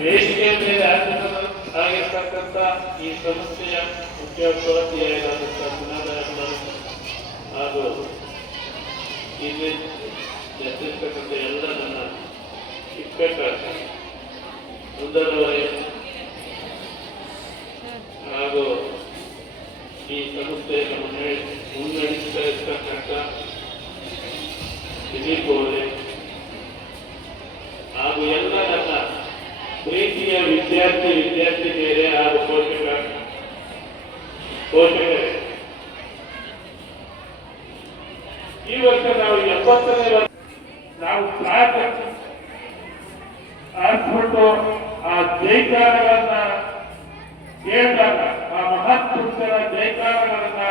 ವೇದಿಕೆಯ ಮೇಲೆ ಆಗಿರ್ತಕ್ಕಂಥ ಈ ಸಂಸ್ಥೆಯ ಮುಖ್ಯೋಪಾಧ್ಯಾಯರಾದಂಥ ಗುಣಧರರು ಹಾಗೂ ಇಲ್ಲಿ ಎತ್ತಿರ್ತಕ್ಕಂಥ ಎಲ್ಲ ನನ್ನ ಶಿಕ್ಷಕ ಮುಂದರವರೇ ಹಾಗೂ ಈ ಸಂಸ್ಥೆಯನ್ನು ಮುನ್ನಡೆಸ್ತಾ ಇರ್ತಕ್ಕಂಥ ದಿಲೀಪ್ ಅವರೇ ಹಾಗೂ ಎಲ್ಲ ನನ್ನ ಪ್ರೀತಿಯ ವಿದ್ಯಾರ್ಥಿನಿಯರೇ ಹಾಗೂ ಪೋಷಕರೇ, ಈ ವರ್ಷ ನಾವು 70ನೇ ವರ್ಷ ನಾವು ಆಡ್ಬಿಟ್ಟು ಆ ಜೈಕಾರಗಳನ್ನ ಕೇಳಿದಾಗ, ಆ ಮಹತ್ವದ ಜೈಕಾರಗಳನ್ನ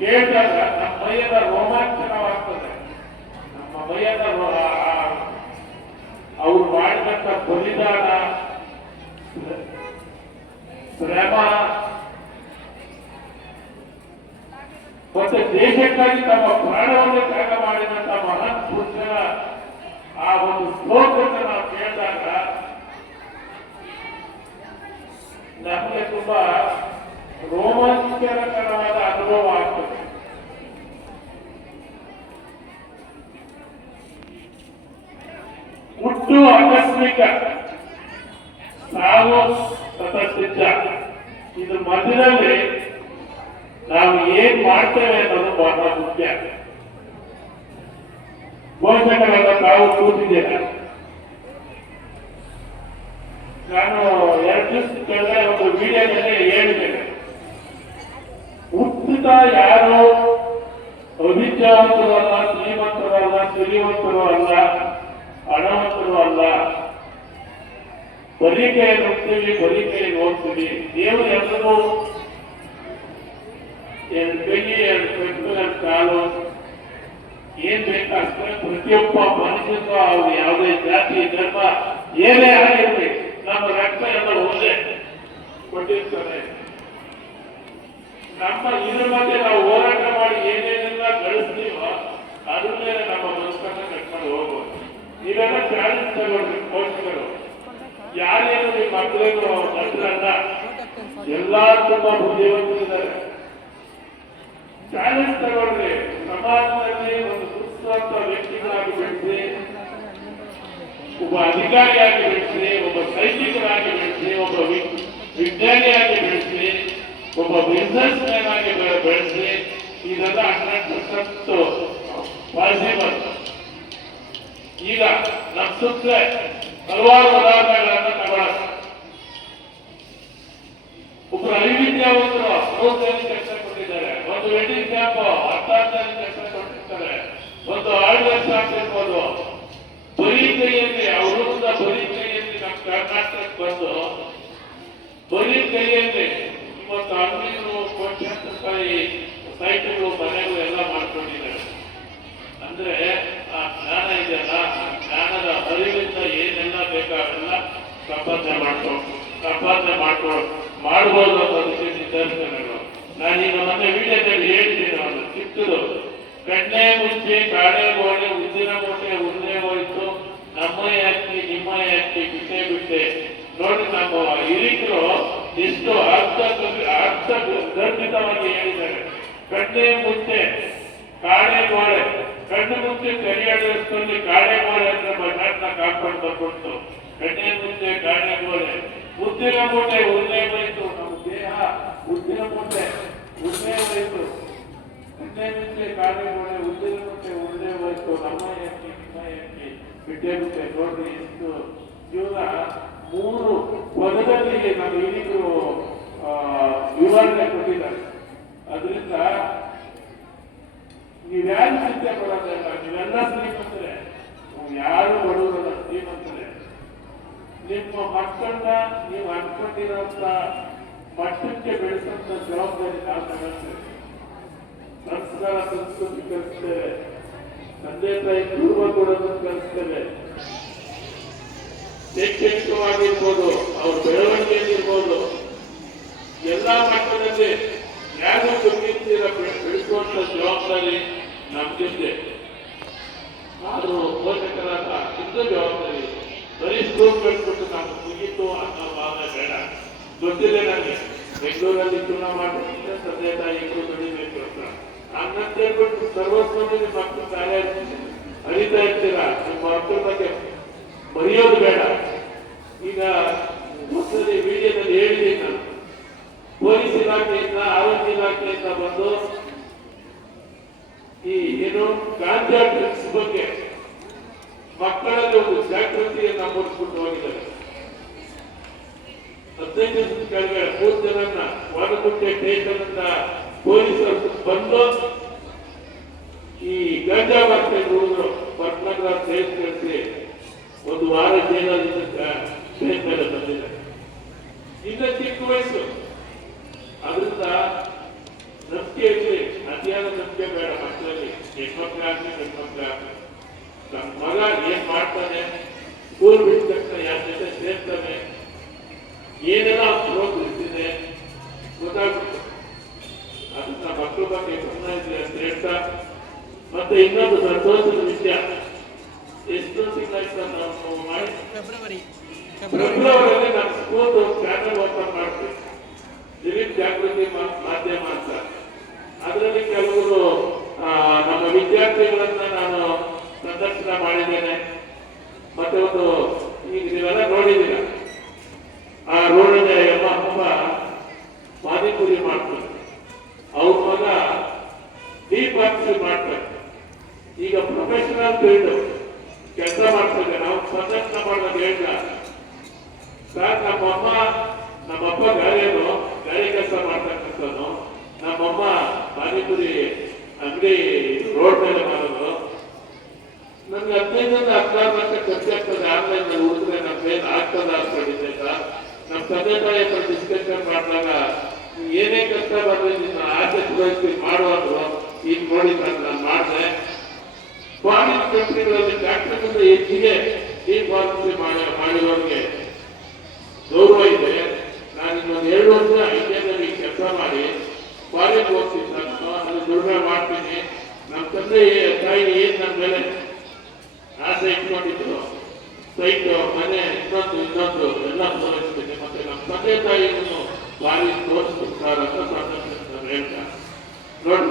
ಕೇಳಿದಾಗ ನಮ್ಮ ಮೈಯದ ರೋಮಾಂಚನವಾಗ್ತದೆ. ನಮ್ಮ ಮೈಯದ ಅವ್ರು ಮಾಡಿದಂತ ಬಲಿದಾನ, ಶ್ರಮ ಮತ್ತೆ ದೇಶಕ್ಕಾಗಿ ತಮ್ಮ ಪ್ರಾಣವನ್ನು ತ್ಯಾಗ ಮಾಡಿದಂತ ಮಹಾನ್ ಪುರುಷರ ಆ ಒಂದು ಶ್ಲೋಕವನ್ನು ನಾವು ಕೇಳಿದಾಗ ನಮಗೆ ತುಂಬಾ ರೋಮಾಂಚಕರವಾದ ಅನುಭವ ಆಗ್ತದೆ. ಹುಟ್ಟು ಆಕಸ್ಮಿಕ, ಸಾವು ಸತಸಿದ್ಧ. ಇದು ಮಧ್ಯದಲ್ಲಿ ನಾವು ಏನ್ ಮಾಡ್ತೇವೆ ಅನ್ನೋದು ಬಹಳ ಮುಖ್ಯ. ಪೋಷಕರಾದ ತಾವು ಕೂತಿದ್ದೇನೆ. ನಾನು 2 ದಿವಸ ಕೆಳಗೆ ಒಂದು ವಿಡಿಯೋದಲ್ಲಿ ಹೇಳಿದ್ದೇನೆ, ಹುಟ್ಟಿದ ಯಾರು ಅಭಿಜ್ಞಾವಂತರು ಅಲ್ಲ, ಶ್ರೀಮಂತರು ಅಲ್ಲ, ಸಿರಿವಂತರು ಅಲ್ಲ, ಹಣವಂತರು ಅಲ್ಲ. ಬರಿಕೆಯ ನೋಡ್ತೀವಿ, ಬರಿಕೆಯ ನೋಡ್ತೀವಿ. ದೇವರು ಎಲ್ಲರೂ 2 ಕೈ, 2 ಕಟ್ಟು, 2 ಕಾಲು ಏನ್ ಬೇಕಾಗ್ತದೆ ಪ್ರತಿಯೊಬ್ಬ ಮನುಷ್ಯನಿಗೂ ಅವ್ರು ಯಾವುದೇ ಜಾತಿ ಧರ್ಮ ಏನೇ ಆಗಿರ್ಲಿ ನಮ್ಮ ರಕ್ತ ಎಲ್ಲ ಒಂದೇ ಕೊಟ್ಟಿರ್ತಾರೆ. ನಮ್ಮ ಇದ್ರ ಮಧ್ಯೆ ನಾವು ಹೋರಾಟ ಮಾಡಿ ಏನೇನೆಲ್ಲ ಗಳಿಸ್ತೀವೋ ಅದ್ರ ಮೇಲೆ ನಮ್ಮ ಮನಸ್ಸನ್ನ ಕಟ್ಕೊಂಡು ಹೋಗ್ಬೋದು. ಇವೆಲ್ಲ ಚಾಲೆಂಜ್ ತಗೊಳ್ರಿ ಪೋಷಕರು. ಯಾರೇನು ನಿಮ್ಮ ಮಕ್ಕಳೇನು ನಟರಲ್ಲ, ಎಲ್ಲಾ ತುಂಬಾ ಬುದ್ಧಿವಂತರಿದ್ದಾರೆ. ಚಾಲೆಂಜ್ ತಗೊಳ್ರಿ. ಸಮಾಜದಲ್ಲಿ ಒಂದು ಸುಸ್ತಂತ ವ್ಯಕ್ತಿಗಳಾಗಿ ಬೆಳೆಸಿ, ಒಬ್ಬ ಅಧಿಕಾರಿಯಾಗಿ ಬೆಳೆಸಿ, ಒಬ್ಬ ಸೈನಿಕರಾಗಿ ಬೆಳೆಸಿ, ಒಬ್ಬ ವಿಜ್ಞಾನಿಯಾಗಿ ಬೆಳೆಸಿ, ಒಬ್ಬ ಬಿಸ್ನೆಸ್ ಮ್ಯಾನ್ ಆಗಿ ಬೆಳೆಸಿ. ಇದೆಲ್ಲ 100% ಪಾಸಿಬಲ್. ಈಗ ನಮ್ಮ ಸುತ್ತ ಹಲವಾರು ಉದಾಹರಣೆಗಳನ್ನ ತಗೊಳ್ಳೋಣ. ಒಬ್ಬರು ಅವಿವಿದ್ಯಾವಂತರು 3 ಜನ ಕೆಲಸ ಕೊಟ್ಟಿದ್ದಾರೆ. ಒಂದು ವೆಡ್ಡಿಂಗ್ ಕ್ಯಾಂಪ್ 16 ಜನ ಕೆಲಸ ಕೊಟ್ಟಿರ್ತಾರೆ. ಒಂದು ಆರ್ಡಿನೆನ್ಸ್ ಆಗ್ತಿರ್ಬೋದು. ಬರೀ ಕೈಯಲ್ಲಿ ಅವರಿಂದ ಬರೀ ಕೈಯಲ್ಲಿ ನಮ್ಮ ಕರ್ನಾಟಕಕ್ಕೆ ಬಂದು ಬರೀ ಕೈಯಲ್ಲಿ ಇವತ್ತು ಅಂಗಡಿಗಳು, ಕೋಟ್ಯಾಂತರ ರೂಪಾಯಿ ಸೈಟ್ಗಳು, ಮನೆಗಳು ಎಲ್ಲ ಮಾಡ್ಕೊಂಡಿದ್ದಾರೆ. ಅಂದ್ರೆ ಆ ಜ್ಞಾನ ಇದೆಯಲ್ಲ, ಆ ಜ್ಞಾನದ ಅರಿವಿಂದ ಏನೆಲ್ಲ ಬೇಕಾಗಲ್ಲ ಸಂಪಾದನೆ ಮಾಡ್ಬೋದು ಅನ್ನೋದಕ್ಕೆ ನಿದರ್ಶನಗಳು. ನಾನೀಗ ಮೊನ್ನೆ ವಿಡಿಯೋದಲ್ಲಿ ಹೇಳಿದ್ದೀನಿ, ಒಂದು ಚಿಕ್ಕದು ಕಣ್ಣೆ ಮುಚ್ಚಿ ಕಾಡೆ ಗೋಡೆ ಉದ್ದಿನ ಮೂಟೆ ಉರುಳೆ ಹೋಯ್ತು, ನಮ್ಮ ಯಾಕೆ ನಿಮ್ಮ ಯಾಕೆ ಬಿಟ್ಟೆ ಬಿಟ್ಟೆ. ನೋಡಿ ನಮ್ಮ ಹಿರಿಕರು ಎಷ್ಟು ಅರ್ಥಗರ್ಭಿತವಾಗಿ ಹೇಳಿದ್ದಾರೆ. ಕಣ್ಣೆ ಮುಚ್ಚೆ ಕಾಡೆ ಗೋಡೆ, ಕಣ್ಣು ಮುಚ್ಚೆ ಕರಿಯಾಡಿಸ್ಕೊಂಡು ಕಾಡೆ ಗೋಡೆ ಅಂದ್ರೆ ಬಣ್ಣನ ಕಾಡ್ಕೊಂಡು ಬಂದ್ಬಿಡ್ತು. ಕಣ್ಣೆ ಮುಚ್ಚೆ ಕಾಡೆ ಗೋಡೆ, ಉದ್ದಿನ ಮೂಟೆ ಉರುಳೆ ಹೋಯ್ತು. ನಮ್ಮ ದೇಹ ಉದ್ದಿನ ಮೂಟೆ ಉರುಳೆ ಹೋಯ್ತು. ಕಣ್ಣೆ ಮುಚ್ಚೆ ಕಾಡೆ ಗೋಡೆ, ಉದ್ದಿನ ಮೂಟೆ ಉರುಳೆ ಹೋಯ್ತು, ನಮ್ಮ ಯಾಕೆ ನಿಮ್ಮ ಯಾಕೆ ಬಿಟ್ಟೆ ಬಿಟ್ಟೆ. ನೋಡ್ರಿ ಎಷ್ಟು ಜೀವನ 3 ಪದದಲ್ಲಿ ನಮ್ಮ ಹಿರಿಯರು ವಿವರಣೆ ಕೊಟ್ಟಿದ್ದಾರೆ. ಅದರಿಂದ ನೀವ್ಯಾರು ಚಿಂತೆ ಪಡೋದಿಲ್ಲ. ನೀವೆಲ್ಲ ಶ್ರೀಮಂತರೇ, ಯಾರು ಬಡವರಲ್ಲ, ಶ್ರೀಮಂತರೇ. ನಿಮ್ಮ ಮಕ್ಕಳನ್ನ ನೀವು ಅನ್ಕೊಂಡಿರೋಂಥ ಮಟ್ಟಕ್ಕೆ ಬೆಳೆಸಂತ ಜವಾಬ್ದಾರಿ ನಾವು ತಗೊಳ್ತೇವೆ. ಸಂಸ್ಕಾರ ಸಂಸ್ಕೃತಿ ಕಲಿಸ್ತೇವೆ, ತಂದೆ ತಾಯಿ ಪೂರ್ವ ಕೊಡೋದನ್ನು ಕಲಿಸ್ತೇವೆ. ಶೈಕ್ಷಣಿಕವಾಗಿರ್ಬೋದು, ಅವ್ರ ಬೆಳವಣಿಗೆಯಲ್ಲಿರ್ಬೋದು, ಎಲ್ಲಾ ಮಟ್ಟದಲ್ಲಿ ಯಾರು ದುರ್ಗಿಂತೀರ ಬೆಳೆಸುವಂತ ಜವಾಬ್ದಾರಿ ನಮ್ಗಿದೆ. ಆದರೂ ಪೋಷಕರಾದ ಇದ್ದು ಜವಾಬ್ದಾರಿ ಬರೀ ಸ್ಕೂಲ್ ಕಟ್ಬಿಟ್ಟು ನಮ್ಗೆ ಮುಗೀತು ಅನ್ನೋ ಭಾವನೆ ಬೇಡ. ಗೊತ್ತಿದೆ ನನಗೆ ಬೆಂಗಳೂರಲ್ಲಿ ಚುನಾವ ಮಾಡ್ಬಿಟ್ಟು ತಂದೆ ತಾಯಿಗಳು ದುಡಿಬೇಕು ಅಂತ ಹಂಗಂತ ಹೇಳ್ಬಿಟ್ಟು ಸರ್ವಸ್ವದಲ್ಲಿ ಮಕ್ಕಳು ಕಾರ್ಯ ಅರಿತಾ ಇರ್ತೀರ. ನಿಮ್ಮ ಮಕ್ಕಳ ಬಗ್ಗೆ ಬರೆಯೋದು ಬೇಡ. ಈಗ ಒಂದ್ಸಲಿ ವಿಡಿಯೋದಲ್ಲಿ ಹೇಳಿದ್ದೀನಿ ನಾನು, ಪೊಲೀಸ್ ಇಲಾಖೆಯಿಂದ ಆರೋಗ್ಯ ಇಲಾಖೆಯಿಂದ ಬಂದು ಈ ಏನು ಗಾಂಜಾ ಡ್ರಗ್ಸ್ ಬಗ್ಗೆ ಮಕ್ಕಳಲ್ಲಿ ಒಂದು ಜಾಗೃತಿಯನ್ನ ಮೂಡಿಸ್ಬಿಟ್ಟು ಹೋಗಿದ್ದಾರೆ. 15 ದಿವಸದ ಕೆಳಗೆ 3 ಜನನ್ನ ವಾರಗುಂಟೆ ಸ್ಟೇಷನ್ ಅಂತ ಪೊಲೀಸರು ಬಂದು ಈ ಗಾಂಜಾ ಮಾರ್ಕೆಟ್ ಹುಡುಗರು ಪಟ್ನಗರ ಕೇಸ್ ಕಳಿಸಿ 1 ವಾರ ಜೈಲಿನಿಂದ ಬೇರೆ ಮೇಲೆ ಬಂದಿದ್ದಾರೆ. ಇನ್ನ ಚಿಕ್ಕ ವಯಸ್ಸು, ಅದರಿಂದ ನಂಬಿಕೆ ಇರಲಿ, ಅತಿಯಾದ ನಂಬಿಕೆ ಬೇಡ ಮಕ್ಕಳಲ್ಲಿ. ಹೆಣ್ಮಕ್ಳಾಗ್ಲಿ ಗಂಡ್ಮಕ್ಳಾಗ್ಲಿ ನಮ್ಮ ಮಗ ಏನ್ ಮಾಡ್ತಾನೆ, ಸ್ಕೂಲ್ ಬಿಟ್ಟ ತಕ್ಷಣ ಯಾರ ಜೊತೆ ಸೇರ್ತಾನೆ, ಏನೆಲ್ಲ ಪ್ರೋತ್ಸಾಹಿಸಿದೆ ಗೊತ್ತಾಗ್ಬಿಟ್ಟು ಅದನ್ನ ಮಕ್ಕಳ ಬಗ್ಗೆ ಗಮನ ಇದೆ ಅಂತ ಹೇಳ್ತಾ, ಮತ್ತೆ ಇನ್ನೊಂದು ಸಂತೋಷದ ವಿಷಯ, ಎಷ್ಟು ತಿಂಗಳಾಯ್ತು ನಾವು ಮಾಡಿ ಫೆಬ್ರವರಿಯಲ್ಲಿ ನಮ್ಮ ಸ್ಕೂಲ್ ಚಾನಲ್ ಓಪನ್ ಮಾಡ್ತೀವಿ, ದಿಲೀಪ್ ಜಾಗೃತಿ ಮಾಧ್ಯಮ ಅಂತ. ಅದರಲ್ಲಿ ಕೆಲವರು ನಮ್ಮ ವಿದ್ಯಾರ್ಥಿಗಳನ್ನ ನಾನು ಸಂದರ್ಶನ ಮಾಡಿದ್ದೇನೆ. ಮತ್ತೆ ಒಂದು ಈಗ ನೀವೆಲ್ಲ ನೋಡಿದ್ದೀರ, ಆ ರೋಡಲ್ಲಿ ಅಮ್ಮ ಪಾನಿಪುರಿ ಮಾಡ್ತಾರೆ, ಅವ್ರ ಮಗ ದೀಪಾಕ್ಷಿ ಮಾಡ್ತಾರೆ. ಈಗ ಪ್ರೊಫೆಷನಲ್ ಫೀಲ್ಡ್ ಕೆಲಸ ಮಾಡ್ತಾರೆ. ನಾವು ಸಂದರ್ಶನ ಮಾಡಿದಾಗ ಹೇಳಿದ ಸರ್, ನಮ್ಮಪ್ಪ ಗಾಳಿ ಕೆಲಸ ಮಾಡ್ತಕ್ಕಂಥದ್ದು, ನಮ್ಮಮ್ಮ ಪಾನಿಪುರಿ ಅಂಗಡಿ ರೋಡ್ ಮೇಲೆ ಮಾಡೋದು. ನಮ್ಗೆ 15-16 ಲಕ್ಷ ಖರ್ಚಾಗ್ತದೆ ಆನ್ಲೈನ್ ನಲ್ಲಿ ಹುಡುಗ್ರೆ ನಮ್ಮ ಏನು ಆಗ್ತದ ಅನ್ಕೊಂಡಿದ್ದೆ ಸರ್. ನಮ್ಮ ತಂದೆ ತಾಯಿ ಹತ್ರ ಡಿಸ್ಕಷನ್ ಮಾಡಿದಾಗ ಏನೇ ಕಷ್ಟ ಬಂದ್ರೆ ನಿನ್ನ ಆಸೆ ಪೂರೈಸಿ ಮಾಡುವಾಗ ಈಗ ನೋಡಿ ನಾನು ಮಾಡಿದೆ. ಫಾರಿನ್ ಕಂಪ್ನಿಗಳಲ್ಲಿ ಫ್ಯಾಕ್ಟರಿಗಿಂತ ಹೆಚ್ಚಿಗೆ ಈ ಪಾಲಿಸಿ ಮಾಡಿರೋರಿಗೆ ಗೌರವ ಇದೆ. ನಾನು ಇನ್ನೊಂದು 2 ವರ್ಷ ಇಂಡಿಯಾದಲ್ಲಿ ಕೆಲಸ ಮಾಡಿ ಫಾರಿನ್ ಹೋಗ್ತೀನಿ, ನಾನು ಅಲ್ಲಿ ದುಡಿಮೆ ಮಾಡ್ತೀನಿ. ನಮ್ಮ ತಂದೆ ತಾಯಿ ಏನ್ ನನ್ನ ಮೇಲೆ ಆಸೆ ಇಟ್ಕೊಂಡಿದ್ರು, ಸೈಟ್ ಮನೆ ಇನ್ನೊಂದು ಎಲ್ಲ ತೋರಿಸ್ತೀನಿ. ಮತ್ತೆ ನಮ್ಮ ತಂದೆ ತಾಯಿಯನ್ನು ಬಾರಿ ತೋರಿಸ್ಬಿಡ್ತಾರೆ ಅಂತ ಸಂದರ್ಶನ ಹೇಳ್ತಾರೆ ನೋಡಿ.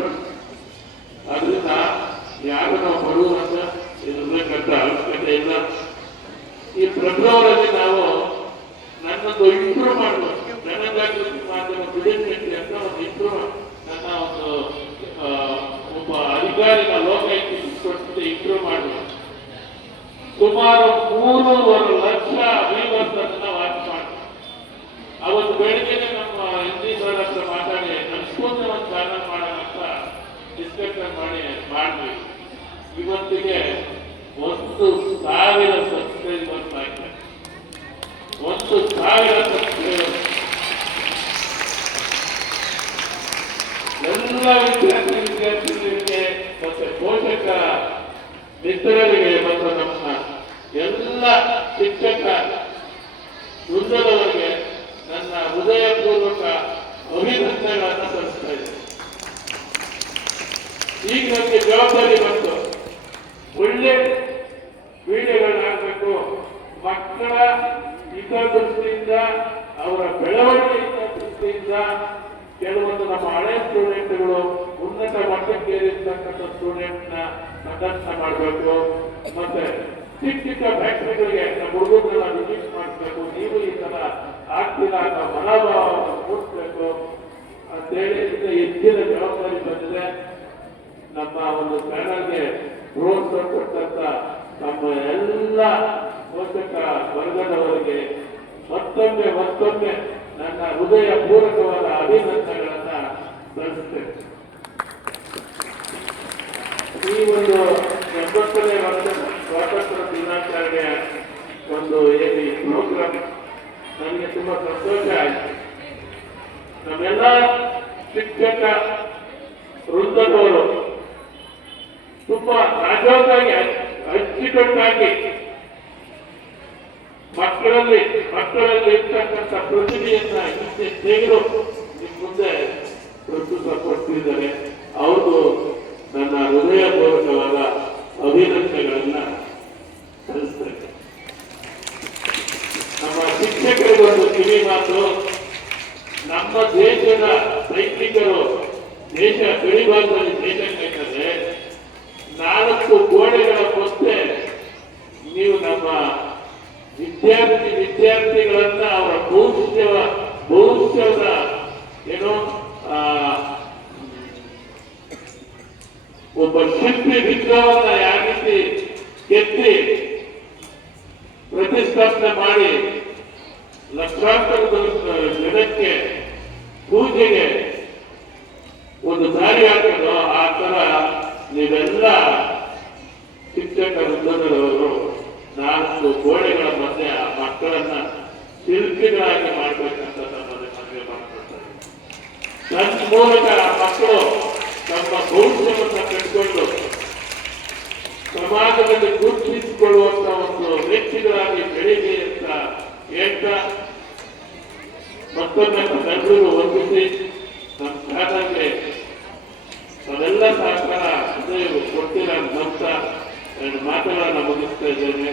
ಅದರಿಂದ ಯಾರು ನಾವು ಬರುವಂತ ಇರಬೇಕಂತ ಅವಶ್ಯಕತೆ ಇಲ್ಲ. ಈ ಫೆಬ್ರವರಿಯಲ್ಲಿ ನಾವು ನನ್ನೊಂದು ಇಂಪ್ರೂವ್ ಮಾಡಬೇಕು, ಜನಜಾಗೃತಿ ಮಾಧ್ಯಮ ಬಿಡಿಸ್ಬೇಕು ಅಂತ ಒಂದು ಇಂಪ್ರೂವ್, ನನ್ನ ಒಂದು ಒಬ್ಬ ಅಧಿಕಾರಿನ ಲೋಕಾಯುಕ್ತ ಕೊಟ್ಟು ಇಂಪ್ರೂವ್ ಮಾಡಬೇಕು. ಸುಮಾರು 3.5 ಲಕ್ಷ ವ್ಯೂವರ್ಸ್ ಅನ್ನ ವಾಚ್ ಮಾಡಿ. ಅವತ್ತು ಬೆಳಿಗ್ಗೆ ನಮ್ಮ ಹಿಂದಿ ಸರ್ ಹತ್ರ ಮಾತಾಡಿ ನಮ್ಮ ಸ್ಕೂಲ್ನ ಒಂದು ಚಾನಲ್ ಮಾಡೋಣ ಅಂತ ಡಿಸ್ಕಷನ್ ಮಾಡಿದ್ವಿ. ಇವತ್ತಿಗೆ 1,000 ಸಬ್ಸ್ಕ್ರೈಬರ್ಸ್ ಆಗಿದೆ. 1,000 ಸಬ್ಸ್ಕ್ರೈಬರ್ಸ್. ಎಲ್ಲ ವಿದ್ಯಾರ್ಥಿಗಳಿಗೆ ಮತ್ತೆ ಪೋಷಕ ಮಿತ್ರರಿಗೆ ಮತ್ತು ನಮ್ಮ ಎಲ್ಲ ಶಿಕ್ಷಕ ವೃಂದದವರಿಗೆ ನನ್ನ ಹೃದಯಪೂರ್ವಕ ಅಭಿನಂದನೆಗಳನ್ನು ಸಲ್ಲಿಸ್ತಾ ಇದ್ದೇನೆ. ಈಗ ನಮಗೆ ಜವಾಬ್ದಾರಿ ಬಂತು, ಒಳ್ಳೆ ವಿಡಿಯೋಗಳಾಗಬೇಕು. ಮಕ್ಕಳ ಹಿತದೃಷ್ಟಿಯಿಂದ, ಅವರ ಬೆಳವಣಿಗೆ ಹಿತದೃಷ್ಟಿಯಿಂದ ಕೆಲವೊಂದು ನಮ್ಮ ಹಳೆ ಸ್ಟೂಡೆಂಟ್ಗಳು ಉನ್ನತ ಮಟ್ಟಕ್ಕೆ ಏರಿರ್ತಕ್ಕಂಥ ಸ್ಟೂಡೆಂಟ್ನ ಸಂದರ್ಶನ ಮಾಡಬೇಕು. ಮತ್ತೆ ಚಿಕ್ಕ ಚಿಕ್ಕ ಫ್ಯಾಕ್ಟರಿಗಳಿಗೆ ನಮ್ಮ ಹುಡುಗರನ್ನ ವಿಸಿಟ್ ಮಾಡಿಸ್ಬೇಕು. ನೀವು ಈ ತರ ಆಗ್ತಿಲ್ಲ ಅನ್ನೋ ಮನೋಭಾವವನ್ನು ಮೂಡಿಸ್ಬೇಕು ಅಂತೇಳಿ ಹೆಚ್ಚಿನ ಜವಾಬ್ದಾರಿ ಬಂದಿದೆ. ನಮ್ಮ ಒಂದು ಚಾನಲ್ಗೆ ಪ್ರೋತ್ಸಾಹ ಕೊಟ್ಟಂತ ನಮ್ಮ ಎಲ್ಲ ಪೋಷಕ ವರ್ಗದವರಿಗೆ ಮತ್ತೊಮ್ಮೆ ನನ್ನ ಹೃದಯ ಪೂರ್ವಕವಾದ ಅಭಿನಂದನೆಗಳನ್ನ ಸಲ್ಲಿಸುತ್ತೇನೆ. ಈ ಒಂದು 80ನೇ ವರ್ಷ ಸ್ವಾತಂತ್ರ್ಯ ದಿನಾಚರಣೆಯ ಒಂದು ಏನು ಪ್ರೋಗ್ರಾಮ್ ನನಗೆ ತುಂಬಾ ಸಂತೋಷ ಆಯಿತು. ನಮ್ಮೆಲ್ಲ ಶಿಕ್ಷಕ ವೃಂದದವರು ತುಂಬಾ ರಾಜವಾಗಿ ಅಚ್ಚುಕಟ್ಟಾಗಿ ಮಕ್ಕಳಲ್ಲಿ ಇರ್ತಕ್ಕಂಥ ಪ್ರತಿಭೆಯನ್ನ ಹಿಂದೆ ತೆಗೆದು ನಿಮ್ಮ ಮುಂದೆ ಪ್ರಸ್ತುತ ಪಡಿಸಿದ್ದಾರೆ. ಅವರು ನನ್ನ ಹೃದಯಪೂರ್ವಕವಾದ ಅಭಿನಂದನೆಗಳನ್ನ ಸಲ್ಲಿಸ್ತೇನೆ. ಶಿಕ್ಷಕರಿಗೊಂದು ಕಿವಿ ಮಾತು. ನಮ್ಮ ದೇಶದ ಸೈನಿಕರು ದೇಶ ಗಡಿಭಾಗದಲ್ಲಿ ದೇಶ ಕಾಯ್ತದೆ. 4 ಗೋಡೆಗಳ ಮಧ್ಯೆ ನೀವು ನಮ್ಮ ವಿದ್ಯಾರ್ಥಿಗಳನ್ನ ಅವರ ಭವಿಷ್ಯದ ಏನೋ ಒಬ್ಬ ಶಿಲ್ಪಿ ವಿಗ್ರಹವನ್ನ ಯಾವ ರೀತಿ ಕೆತ್ತಿ ಪ್ರತಿಷ್ಠಾಪನೆ ಮಾಡಿ ಲಕ್ಷಾಂತರ ಜನಕ್ಕೆ ಪೂಜೆಗೆ ಒಂದು ದಾರಿ ಹಾಕೋದು, ಆ ತರ ನೀವೆಲ್ಲ ಶಿಕ್ಷಕ ವೃಂದದವರು 4 ಗೋಡೆಗಳ ಮಧ್ಯೆ ಆ ಮಕ್ಕಳನ್ನ ಶಿಲ್ಪಿಗಳಾಗಿ ಮಾಡ್ಬೇಕಂತ ನಮ್ಮಲ್ಲಿ ಮನವಿ ಮಾಡ್ಕೊಳ್ತಾರೆ. ನನ್ನ ಮೂಲಕ ಆ ಮಕ್ಕಳು ನಮ್ಮ ಭವಿಷ್ಯವನ್ನು ಕಟ್ಕೊಂಡು ಸಮಾಜದಲ್ಲಿ ಗುರುತಿಸಿಕೊಳ್ಳುವಂತ ಒಂದು ವ್ಯಕ್ತಿಗಳಾಗಿ ಬೆಳೀಲಿ ಅಂತ ಹೇಳ್ತಾ ಮತ್ತೊಮ್ಮೆ ನಮ್ಮೆಲ್ಲರೂ ವಂದಿಸಿ ನಮ್ಮ ಚಾನಲ್ಗೆ ನಾವೆಲ್ಲ ಸಹಕಾರ ಕೊಡ್ತೀರ ಅಂತ 2 ಮಾತುಗಳನ್ನು ಮುಗಿಸ್ತಾ ಇದ್ದೇನೆ.